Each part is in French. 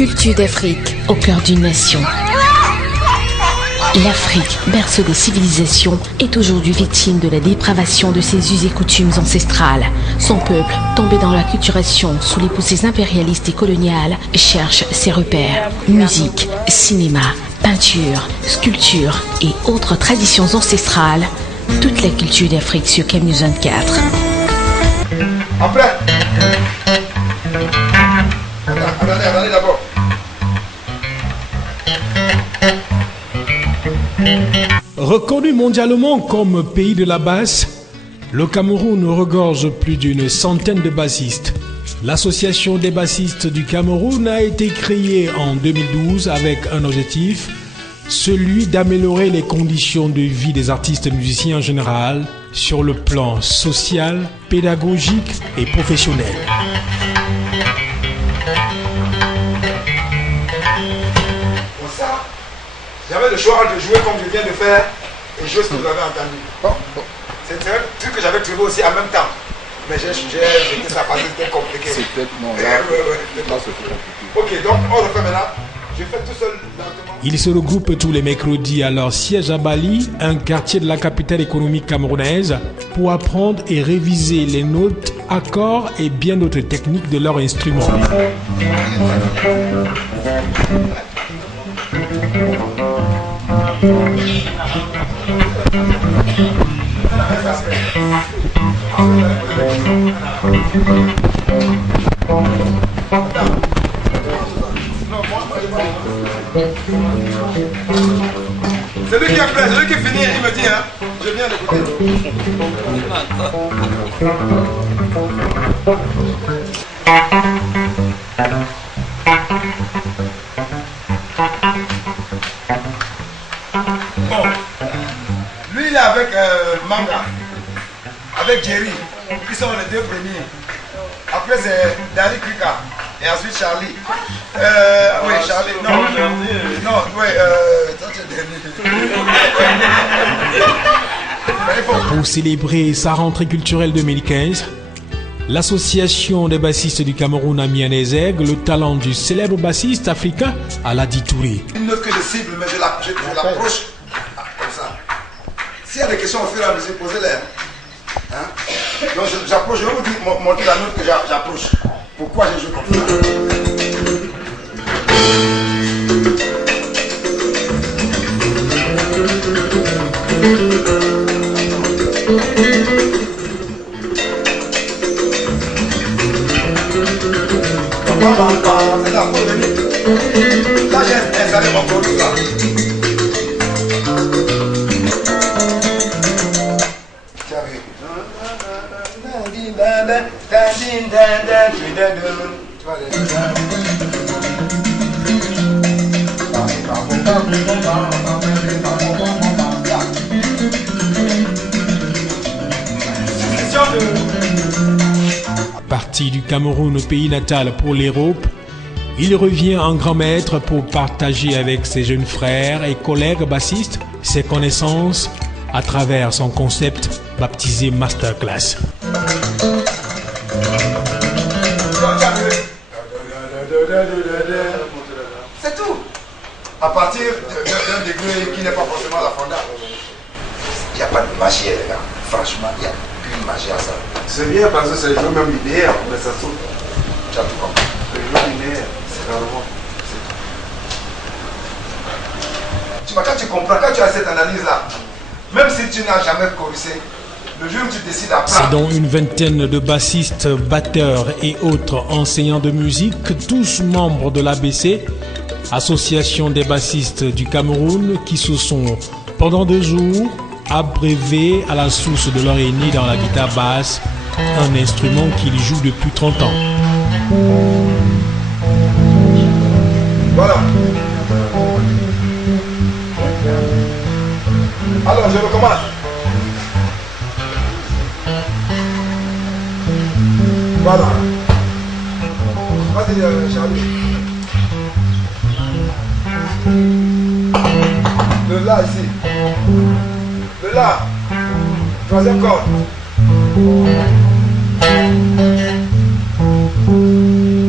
Culture d'Afrique au cœur d'une nation. L'Afrique, berceau des civilisations, est aujourd'hui victime de la dépravation de ses us et coutumes ancestrales. Son peuple, tombé dans l'acculturation sous les poussées impérialistes et coloniales, cherche ses repères. Musique, cinéma, peinture, sculpture et autres traditions ancestrales. Toute la culture d'Afrique sur Camnews 24. Après. Attendez d'abord. Reconnu mondialement comme pays de la basse, le Cameroun regorge plus d'une centaine de bassistes. L'Association des bassistes du Cameroun a été créée en 2012 avec un objectif, celui d'améliorer les conditions de vie des artistes musiciens en général sur le plan social, pédagogique et professionnel. Pour ça, j'avais le choix de jouer comme je viens de faire et jouer ce que vous avez entendu. C'est un truc que j'avais trouvé aussi en même temps. Mais j'ai jeté ça parce que c'était compliqué. Ok, donc on refait maintenant. Je fais tout seul lentement. Ils se regroupent tous les mercredis à leur siège à Bali, un quartier de la capitale économique camerounaise, pour apprendre et réviser les notes, accords et bien d'autres techniques de leur instrument. C'est lui qui a fait, c'est lui qui finit, il me dit, hein. Je viens d'écouter. Bon, lui il est avec Manga, avec Jerry, qui sont les deux premiers. Après c'est Dari Krika et ensuite Charlie. Oui, Charlie. Non, oui, toi tu es dernier. Pour célébrer sa rentrée culturelle 2015, l'Association des bassistes du Cameroun a mis en exergue le talent du célèbre bassiste africain Aladi Touré. Une note que de cible, mais je l'approche comme ça. S'il y a des questions au fur et à mesure, posez-les. Hein? Donc j'approche, je vais vous dire, montrer la note que j'approche. Pourquoi j'ai joué comme ça? C'est la faute de lui. Là, j'ai installé mon produit là. Parti du Cameroun, pays natal pour l'Europe, il revient en grand maître pour partager avec ses jeunes frères et collègues bassistes ses connaissances à travers son concept baptisé Masterclass. C'est tout. À partir d'un degré qui n'est pas forcément la fondale. Il n'y a pas de magie, les gars. Franchement, il n'y a aucune magie à ça. C'est bien parce que c'est le jeu même linéaire, mais ça saute. Tu as tout compris. Le jeu linéaire, c'est vraiment. Tu vois, quand tu comprends, quand tu as cette analyse-là, même si tu n'as jamais chorissé, le jour où tu décides d'apprendre. C'est donc une vingtaine de bassistes, batteurs et autres enseignants de musique, tous membres de l'ABC, Association des bassistes du Cameroun, qui se sont, pendant 2 jours, abreuvés à la source de leur aîné dans la guitare basse, un instrument qu'ils jouent depuis 30 ans. Voilà. Alors, je recommence. Voilà. Vas-y, Charlie. Le La ici. Le La. Troisième corde.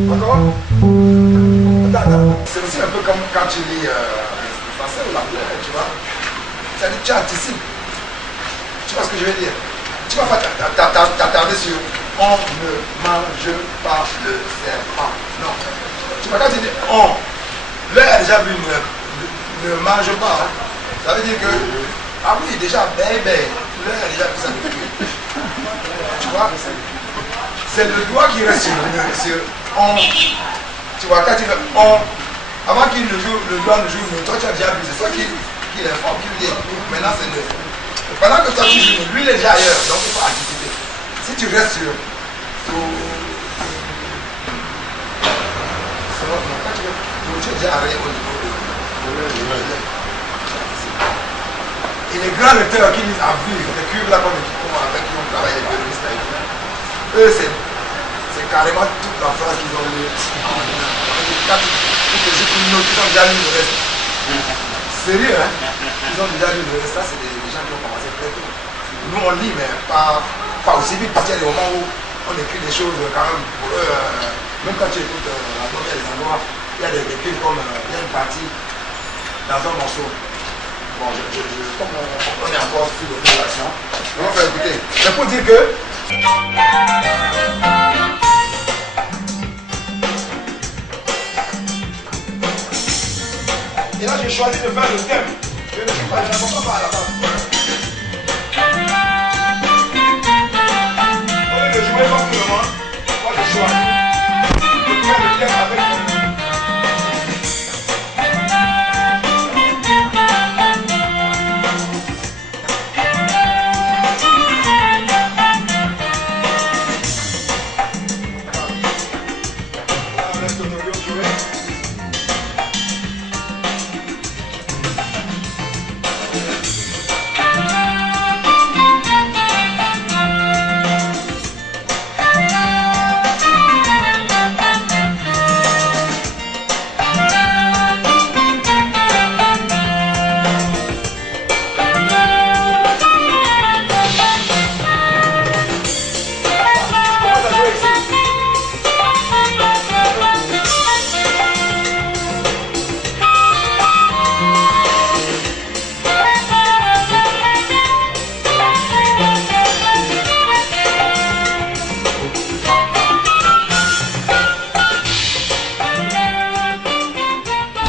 D'accord? Attends. peu comme quand tu lis le français ou l'anglais, tu vois. C'est-à-dire tu anticipes. Tu vois ce que je veux dire? Tu vas pas t'attarder sur on ne mange pas le serpent. Non. Tu vois, quand tu dis on, là, il a déjà vu ne mange pas. Hein. Ça veut dire que, ah oui, déjà, bébé, là, il a déjà vu ça depuis. Tu vois, c'est le doigt qui reste sur on. Tu vois, quand tu fais on, avant qu'il ne joue, le doigt ne joue, toi tu as déjà vu, c'est ça qui l'informe, qui lui dit, maintenant c'est le. Pendant que toi tu joues, lui il est déjà ailleurs, donc il faut anticiper. Si tu restes sur quand tu es déjà arrivé au niveau de et les grands lecteurs qui lisent à vue, les cubes là avec qui on travaille, les biologistes, eux c'est carrément toute la phrase qu'ils ont lu. Quand tu te joues une note, ils ont déjà lu le reste. Sérieux, hein? Ils ont déjà lu le reste. Ça, c'est des gens qui ont commencé très tôt. Nous, on lit, mais pas aussi vite, parce qu'il y a des moments où on écrit des choses quand même pour eux. Même quand tu écoutes l'album, il y a des endroits, il y a des clips comme il y a une partie dans un morceau. Bon, comme on est encore sur le plan d'action, on va faire écouter. C'est pour dire que. Et là, j'ai choisi de faire le thème. Je ne sais pas, je ne comprends pas à la base. Au lieu de jouer comme tout le monde, moi j'ai choisi de faire le thème avec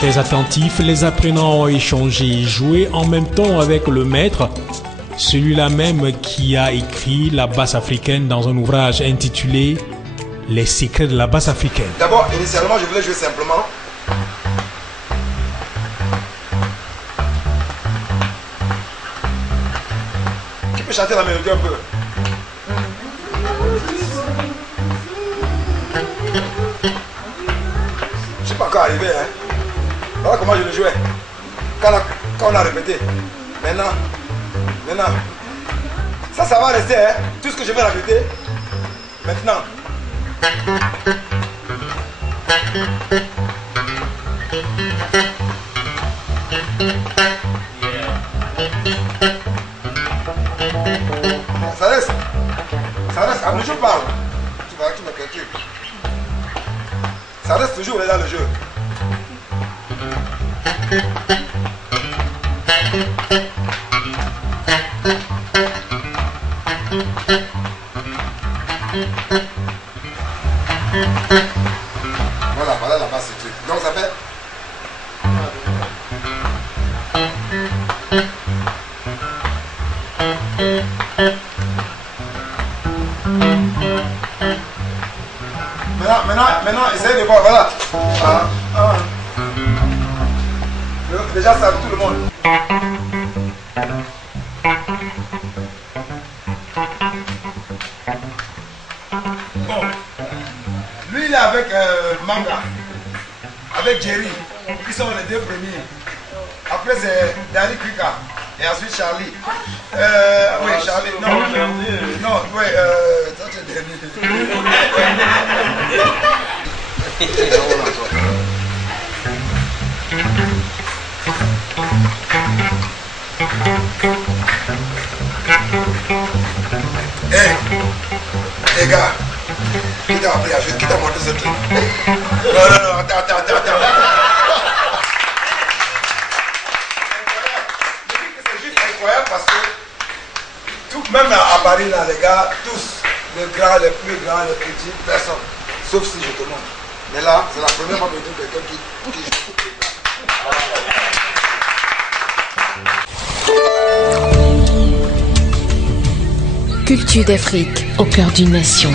Très attentifs, les apprenants ont échangé et joué en même temps avec le maître, celui-là même qui a écrit la basse africaine dans un ouvrage intitulé Les secrets de la basse africaine. D'abord, initialement, je voulais jouer simplement. Tu peux chanter la mélodie un peu. Je ne suis pas encore arrivé, hein. Voilà comment je le jouais. Quand on a répété. Maintenant. Ça va rester, hein. Tout ce que je vais rajouter. Maintenant. Ça reste. Ah, le jeu parle. Tu vois, tu me calcules. Ça reste toujours là le jeu. Voilà la basse c'est tout. Donc ça fait. Maintenant, essayez de voir, voilà. Déjà, ça tout le monde. Bon. Lui, il est avec Manga. Avec Jerry. Qui sont les deux premiers. Après, c'est Dari Krika. Et ensuite, Charlie. Oui, Charlie. Non, oui, ça c'est dernier. Les gars, qui t'a appris à jouer, qui t'a montré ce truc? Non, attends. Même à Paris, là, les gars, tous, les grands, les plus grands, les petits, personne. Sauf si je te montre. Mais là, c'est la première fois que je dis quelqu'un qui Culture d'Afrique, au cœur d'une nation.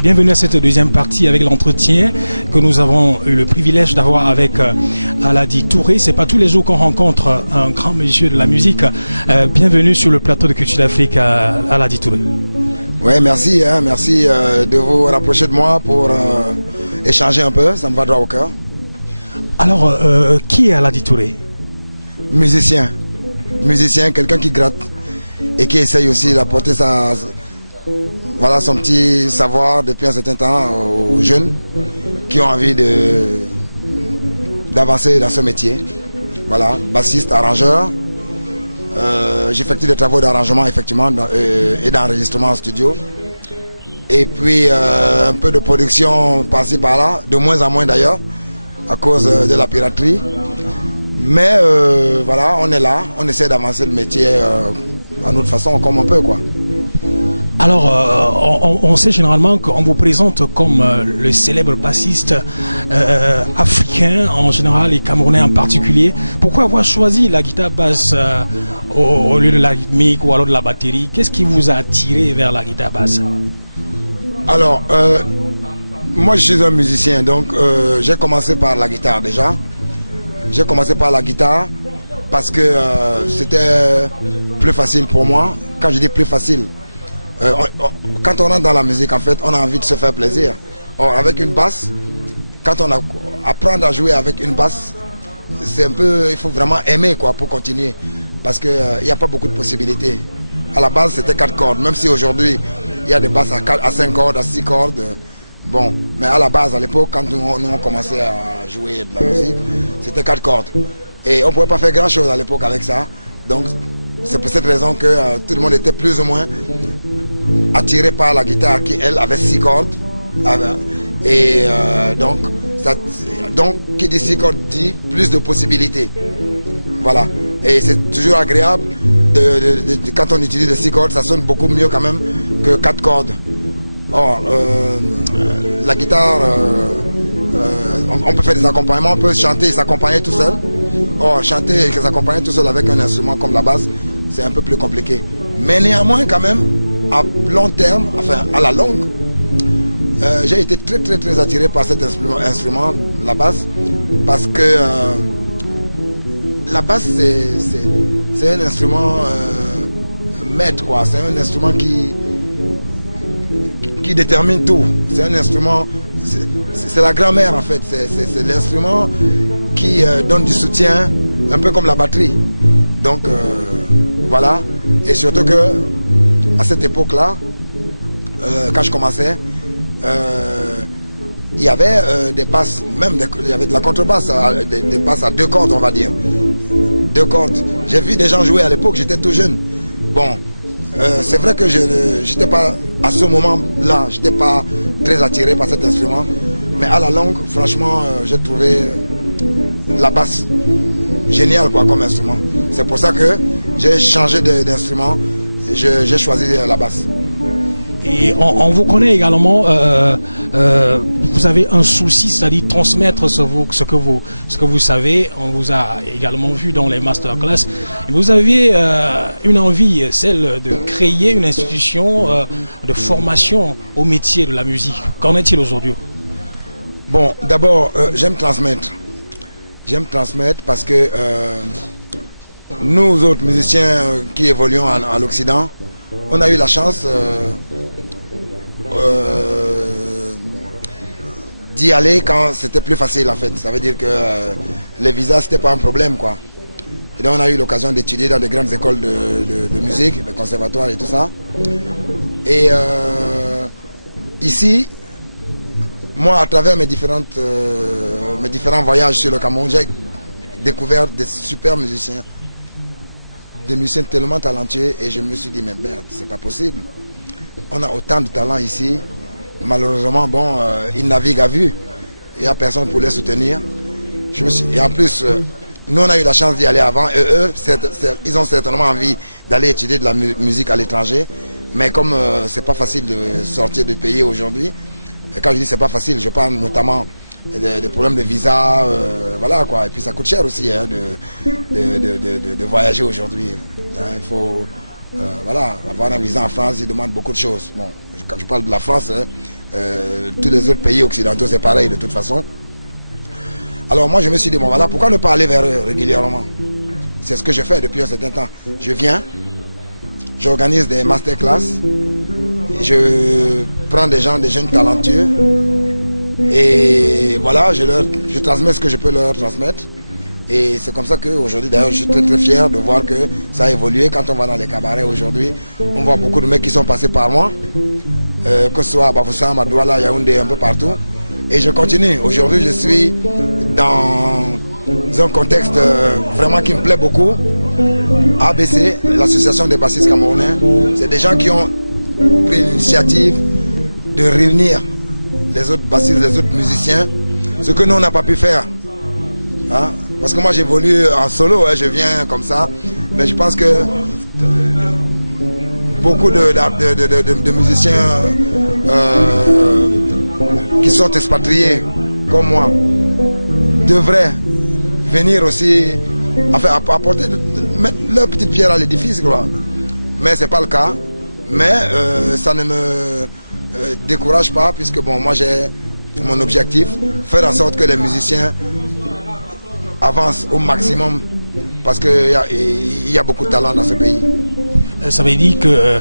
Bienvenue à cette deuxième partie avec l'entretien que nous avons eu le privilège d'avoir avec Aladi Touré. C'est pas tous les jours qu'on rencontre un grand monsieur de la musique. Bienvenue sur le plateau de Culture d'Afrique, Aladi Touré. Ouais, merci, merci de vous rapprocher de moi pour échanger un peu, ça me va droit au cœur. Alors, qui est Aladi Touré? Musicien, quelqu'un qui gratte et qui essaye aussi d'apporter son petit savoir depuis un certain temps aux jeunes qui ont envie d'avancer dans ce métier. Voilà, bassiste, arrangeur. J'effectue des travaux d'arrangement effectivement et d'enregistrement en studio. Et puis un peu de production par-ci par-là, de moins en moins d'ailleurs, à cause de la piraterie. Mais voilà, on est là, on essaie d'avancer le métier à notre façon, comme on peut, quoi. Alors, on sait généralement qu'on vous présente comme le célèbre bassiste africain en général et camerounais en particulier. Pourquoi avoir choisi la guitare basse au lieu de la rythmique ou alors de la batterie? Qu'est-ce qui vous a attiré vers la guitare basse? Alors, moi je suis un musicien, donc j'ai commencé par la guitare déjà. J'ai commencé par la guitare parce que c'était plus facile pour moi. Quand je dis plus facile, quand on entre dans la musique, en fait, on a envie de se faire plaisir. Or, avec une basse, quand on apprend à jouer avec une basse, c'est un peu, il faut vraiment aimer quoi pour continuer, parce que il n'y a pas beaucoup de possibilités. À la base, c'était 4 cordes, même si aujourd'hui il y a des basses à 5 cordes, à 6 cordes. Bon, mais à la base, à l'époque, quand nous on commençait à jouer de la musique, c'était 4 cordes. Et on ne pouvait pas faire grand chose à l'époque avec ça. Donc, c'est pour cette raison que tout le monde était plus ou moins attiré par la guitare qui, elle, avait 6 cordes. Et donc, qui dit 6 cordes dit plus de possibilités. Voilà. Et c'est toujours agréable quand on utilise les 6 cordes, ça sonne beaucoup mieux quand même que 4 cordes. Or, la guitare, on peut faire des accompagnements, on peut chanter et s'accompagner tout seul. Or, chanter et s'accompagner tout seul avec un instrument comme la basse, c'est un peu plus compliqué. Mais néanmoins, quand même, à long terme, enfin à la longue, j'ai été très attiré par cet instrument, la basse, parce que la basse, c'est un instrument maître, quoi. C'est un instrument qui détermine tout. C'est un instrument, c'est la grand-mère en fait. C'est l'instrument qui donne du soutien, un peu comme la batterie. Donc voilà. Et surtout que à cette époque-là, quand je commençais, il y avait des basses, même il y avait de la contrebasse, des basses à 2 cordes, on va dire. 2 cordes. J'ai vu des gens jouer à l'époque, j'étais tout jeune. Bon, c'est vrai que je n'étais pas, à ce moment-là, je n'étais pas très attiré par cet instrument. Mais à la longue, franchement, j'ai trouvé la basse géniale quoi, comme instrument. C'est pour ça que j'ai changé d'instrument, j'ai choisi la basse. Et on vous connaît également, vous avez un souci, c'est-à-dire transmettre ce que vous savez. On vous a également vu dans les masterclass. Et vous avez une envie, celle de créer une institution de formation au métier de la musique. Qu'en est-il aujourd'hui? Bon, d'abord, j'aime transmettre. J'aime transmettre parce que nous autres musiciens qui évoluons à l'Occident, on a eu la chance d'y aller quand c'était plus facile en fait. Ça veut dire que les visas c'était pas un problème quoi. Et donc on a eu l'occasion d'étudier dans des grandes écoles de musique, de conservatoires et tout ça. Et ici, moi à travers mes différents voyages sur le Cameroun, j'ai découvert des super musiciens. Des musiciens tellement talentueux et je me suis dit mais merde, c'est pas possible. On a autant de talent ici. Malheureusement, bon, ils naviguent à vue. Il n'y a personne pour les soutenir. Et en plus, Nous, on a eu la chance d'y aller avant. Et eux, ils ont certainement envie d'aller étudier de la musique à l'étranger. Mais comme c'est pas facile de sortir du pays aujourd'hui, quand je dis c'est pas facile, je parle notamment des problèmes de visa, voilà quoi. Et puis ça coûte cher aussi hein, de voyager aujourd'hui. Hein, il faut voilà, avoir un visa en France, il demande beaucoup de choses. Bon, quand je parle de la France, hein, tous les autres pays occidentaux c'est pareil de toute façon. Alors moi je me suis dit, bon voilà, pourquoi ne pas aller vers eux régulièrement? C'est ce que je fais depuis un certain temps. Je viens, j'organise des masterclass, je prends des gens, des jeunes talentueux, et voilà, je transmets ce que je peux leur transmettre. Et c'est comme ça qu'aujourd'hui, d'ailleurs, je suis très très fier de voir que ça a évolué. Quand on va dans les cabarets aujourd'hui, on voit beaucoup de mecs qui sont passés par moi, que ce soit à Bafoussam, à Douala, Yaoundé, un peu partout. Et je continue. Aujourd'hui, je suis dans un contexte vraiment qui me plaît beaucoup. ABC, l'association des bassistes camerounais, c'est des gens qui ont pris l'initiative de réunir les autres bassistes, les autres musiciens, ce que nous, on n'a pas pu faire. Hein? Parce que moi, j'évolue en solo, hein, je viens comme ça. Mais je pense que beaucoup de musiciens qui sont expatriés comme moi devraient venir aussi, enfin, apporter, mettre leur petite pierre à l'édifice, quoi. Mais c'est pas le cas. Mais ça ne me décourage pas, puisque bon, moi j'ai mon objectif, faire en sorte que les musiciens avancent au maximum, parce qu'il y a beaucoup de talent dans ce pays. Ça veut dire que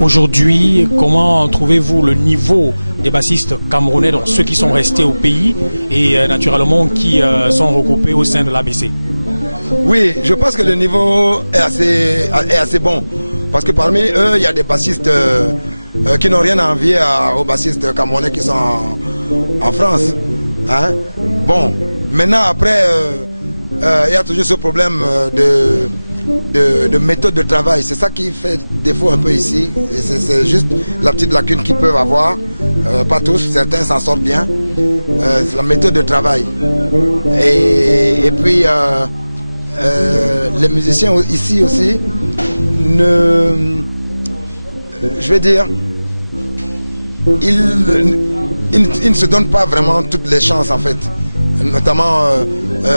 aujourd'hui, comment trouvez-vous le niveau des bassistes camerounais, donc ceux qui sont restés au pays et naturellement qui sont regroupés au sein de l'ABC? Oui, je pense que le niveau est assez bon. Parce que parmi eux, il y a des bassistes qui n'ont rien à envier aux bassistes camerounais qui sont en France. Hein? Bon, maintenant après, il y a toujours ce problème de méthode de travail. C'est ça qui fait défaut un peu ici. C'est juste la petite lacune qu'ils peuvent avoir. Pas tous, certains s'en sortent bien. C'est la méthode de travail. Et puis, les musiciens ici aussi, je vais dire, ils ne se donnent pas vraiment toutes les chances en fait, notamment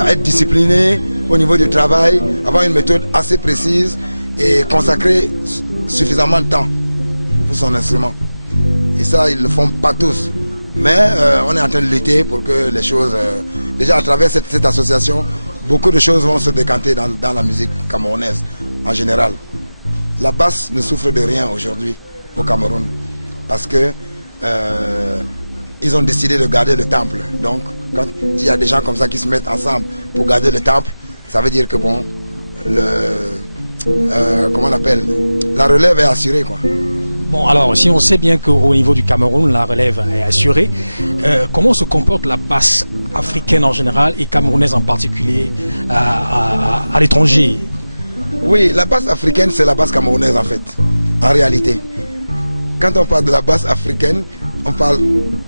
être disciplinés au niveau du travail, avoir une méthode assez précise et consacrer suffisamment de temps pour son instrument. Et ça, ils ne le font pas tous. Mais on est en train de lutter pour que les choses, déjà à travers cette association, beaucoup de choses vont se décanter dans la musique camerounaise en général. La basse ne souffre de rien aujourd'hui au Cameroun parce que ils ont décidé de garder le temple. Donc, quand il y a des gens comme ça qui se mettent ensemble pour garder le temple, ça veut dire que bon, comment on appelle, la relève est assurée, quoi. Bon, alors, si on sait bien qu'au niveau du Cameroun, la relève est assurée, comment se comporte la basse africaine en général et camerounaise en particulier à l'étranger? Oui, la basse africaine, c'est la basse camerounaise en fait, en réalité. Quand on parle de la basse africaine, on parle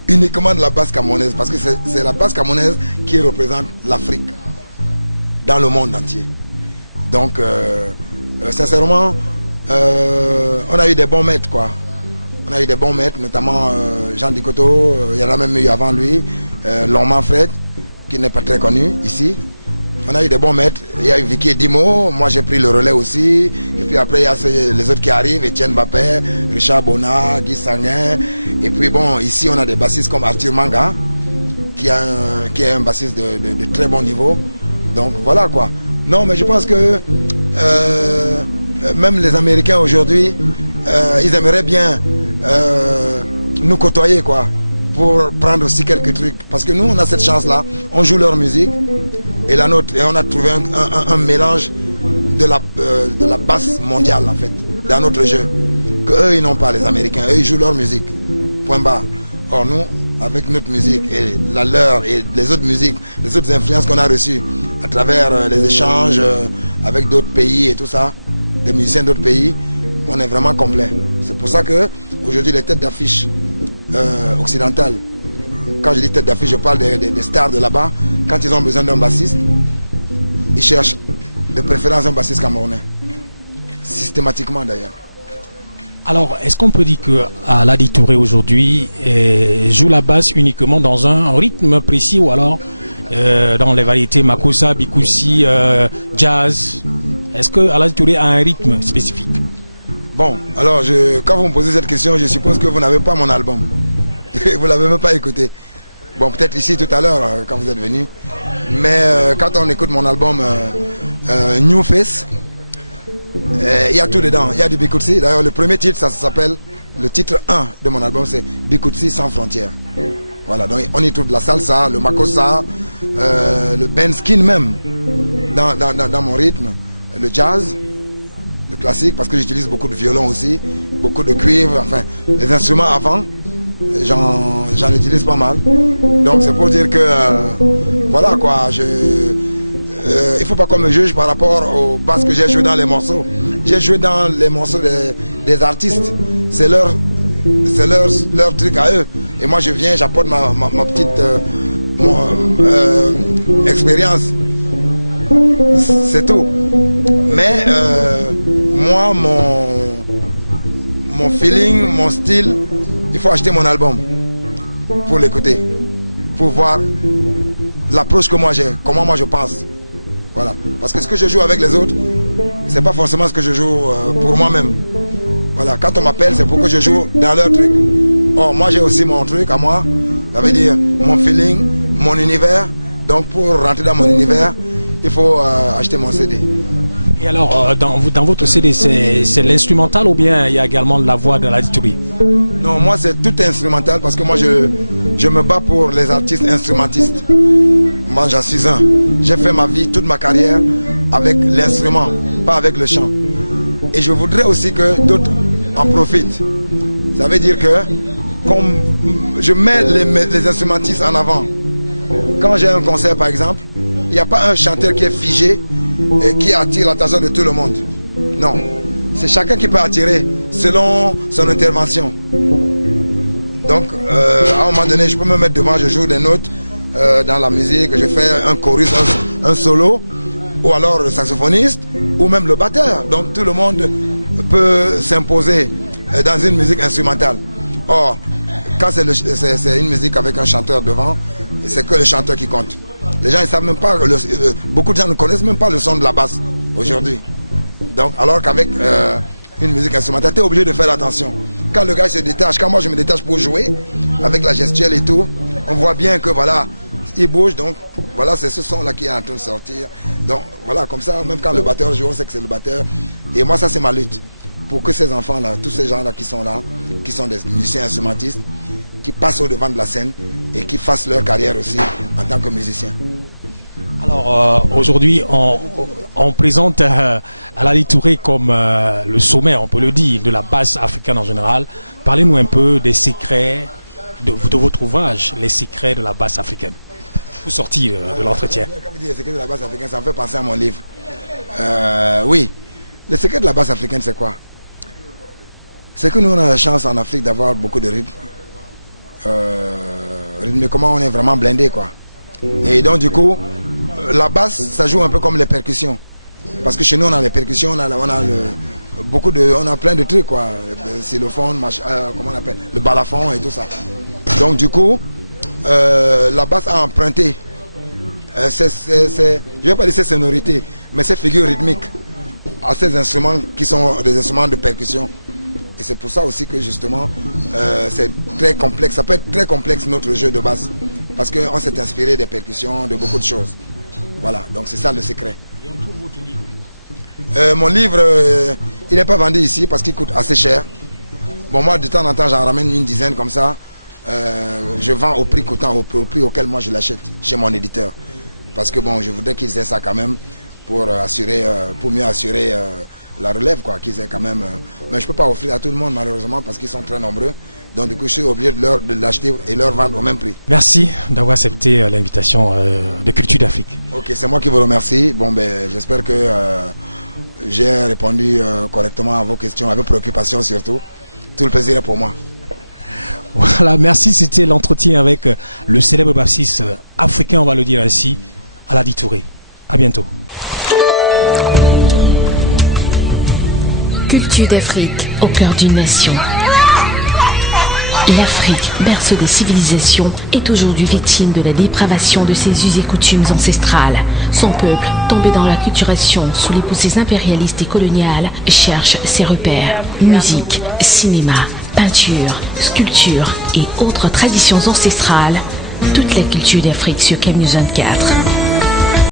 uniquement de la basse camerounaise, parce que c'est la basse camerounaise qui représente l'Afrique dans le monde entier. Donc, sincèrement, on a eu des bons maîtres, quoi. On a eu des bons maîtres, notamment Jean Dikoto, il y en a même eu avant lui, Lorman Fred, qui n'est pas très connu ici. On a eu des bons maîtres, il y a eu Vicky Edimo, moi j'ai pris le relais aussi, et puis après il y a les autres qui arrivent, Etienne Bappé, Richard Bonnat, Guy Sanguin, et puis bon, ici on a des bassistes comme Arthur Manga, qui est un bassiste de très bon niveau, donc voilà quoi. Non mais je pense que même les Américains aujourd'hui, ils aimeraient bien nous côtoyer quoi, pour prendre aussi quelques trucs, parce que nous on a cette chance là, on joue leur musique, et la nôtre, et on a trouvé un mélange de la basse mondiale en fait, dans notre jeu, que eux ils n'ont pas, les Américains, eux ils jouent leur musique, point barre. Or nous, avec notre musique et la leur et les autres musiques, les autres influences qu'on a reçues à travers les échanges avec d'autres pays et tout ça, des musiciens d'autres pays, on est vraiment complet. C'est pour ça que aujourd'hui les têtes d'affiche occidentales, quand je dis tête d'affiche, je parle des stars de là-bas, quand ils ont besoin d'un bassiste, ils cherchent de préférence un bassiste camerounais. Systématiquement d'ailleurs. Alors, est-ce qu'on peut dire que Aladi Touré aujourd'hui joue la basse uniquement dans un rythme précis ou alors dans les variétés Makossa, Bikoussi, jazz? Est-ce que Aladi Touré a un rythme spécifique? Bon, alors quand vous me posez cette question, je suppose que vous n'avez pas mon album. Vous ne l'avez même pas écouté. Bon, peut-être ici tout à l'heure quand vous êtes venu. Mais quand on écoute mon album New Face, il y a tout dedans. Il y a du Bikoussi. D'ailleurs, le premier titre, ça s'appelle, le titre 1 de mon album, c'est Bikoussi sans frontières. Voilà, donc on y trouve de la salsa, le makossa, le benskin même, dans mon rythme, le jazz, le classique, parce que j'utilise beaucoup de violon aussi, beaucoup de cuivre, enfin, les instruments avant, j'en utilise pas mal. Donc c'est pour dire que, voilà quoi, il faut pas qu'on me juge par rapport aux basses que j'ai joué dans les morceaux. J'ai joué dans les morceaux des artistes. C'est leur truc à eux. Et moi je viens, j'apporte ma petite expérience. C'est tout. Mais moi, mon feeling, mon style, il faut acheter mon album pour l'écouter, pour voir l'approche que moi j'ai, comment moi je pense. Voilà. Parce que ce que je joue avec les autres, c'est pas forcément ce que je joue pour moi-même. Voilà. Quand on m'appelle, c'est pour que je joue dans leur truc. Or, moi j'ai aussi mon truc à moi, ça veut dire mon feeling, mon univers. Donc pour rentrer dans mon univers, il faut acheter mon CD. Et alors, dans votre CD, c'est l'instrumental ou bien il y a également la voix de Aladi Touré? Non, moi c'est tout instrumental parce que moi je me bats pour les artistes instrumentistes. Moi j'en suis un. J'ai fait ma vie, toute ma carrière avec l'instrument, pas avec le chant. Et je voudrais aussi que d'autres en profitent. Ça veut dire que comme je mets les instrumentistes en avant. Quand j'ai un concert par exemple, il n'y a pas un chanteur qui est figé et qui attire l'attention de tout le monde. Non, c'est chacun qui peut attirer selon son intervention. Donc à un moment donné, je peux me mettre devant, je joue des notes dans la musique, je fais un chorus, un solo, ou alors le saxophoniste, ou même le batteur. Donc tout le monde peut s'imposer dans une musique instrumentale. Or, quand c'est une musique avec un chanteur devant, c'est que le chanteur qui compte. Les gens ne savent même pas, beaucoup de gens ne connaissent même pas le son de la basse aujourd'hui. Donc, alors qu'avec une musique instrumentale, tu es obligé de faire attention. Quand le gars se détache, quand moi je me détache pour jouer, avec la gestuelle et tout, on voit bien que voilà, il bouge, donc voilà, c'est ce son-là qui est en train de sortir. Donc voilà, comme ça, même quand le batteur joue, on sait que c'est le batteur. Et moi, ça c'est ma lutte. Pour que ces enfants-là, tous ces gens-là qui sont là, qui sont des musiciens instrumentistes, qui passent au devant de la scène et qui fassent leur carrière aussi en tant que musiciens. Alors aujourd'hui, on présente Aladi Touré comme le sommet, on peut le dire, de la basse africaine en général. Parlez-nous un peu des secrets de votre ouvrage, les secrets de la basse africaine, pour sortir de l'entretien. Quand vous dites les secrets de la basse africaine, ça me fait penser à mon livre. Oui, les secrets de la basse africaine, c'est quoi? C'est que nous, on a la chance en Afrique d'avoir beaucoup de rythmes. Mais comment on est vraiment blindé, quoi. Et donc, du coup, la basse, ça joue un peu comme les percussions. Parce que chez nous, on a les percussions, on a plein de trucs, quoi. Le xylophone, comment on appelle, le balafon et tout ça. Donc, du coup, la basse a emprunté, je ne vais pas dire ces sonorités, mais ces figures rythmiques à ces instruments qui sont des instruments de percussion. Et c'est pour ça aussi que justement, c'est très complexe. Ça peut être très complexe notre jeu de basse. Parce qu'on s'est inspiré des percussions, de beaucoup de choses. Voilà, donc c'est ça le secret. Et on trouve votre livre? Mon livre, il n'est pas vendu ici parce qu'il coûte assez cher. Bon, moi, de temps en temps, j'en ramène une dizaine comme ça. Je vends au prix coûtant, au prix auquel moi je l'achète chez mon éditeur. Parce que bon, je voudrais qu'ils aient ça quand même pour mieux assurer la relève, quoi, qu'ils aient quand même. Mais je ne peux pas offrir à tout le monde malheureusement parce qu'ils sont très nombreux. Donc du coup, je suis obligé de l'acheter et leur vendre au même prix. Merci d'avoir accepté l'invitation de Culture d'Afrique. Ok, c'est moi qui vous remercie. Bon, ben, j'espère que j'ai répondu correctement à vos questions, à vos préoccupations surtout. Tout le plaisir est pour moi. Voilà, merci. C'était l'entretien avec le célèbre bassiste africain, on va le dire ainsi, Aladi Touré. À bientôt. Culture d'Afrique au cœur d'une nation. L'Afrique, berceau des civilisations, est aujourd'hui victime de la dépravation de ses us et coutumes ancestrales. Son peuple, tombé dans l'acculturation sous les poussées impérialistes et coloniales, cherche ses repères. Musique, cinéma, peinture, sculpture et autres traditions ancestrales. Toute la culture d'Afrique sur Camnews 24.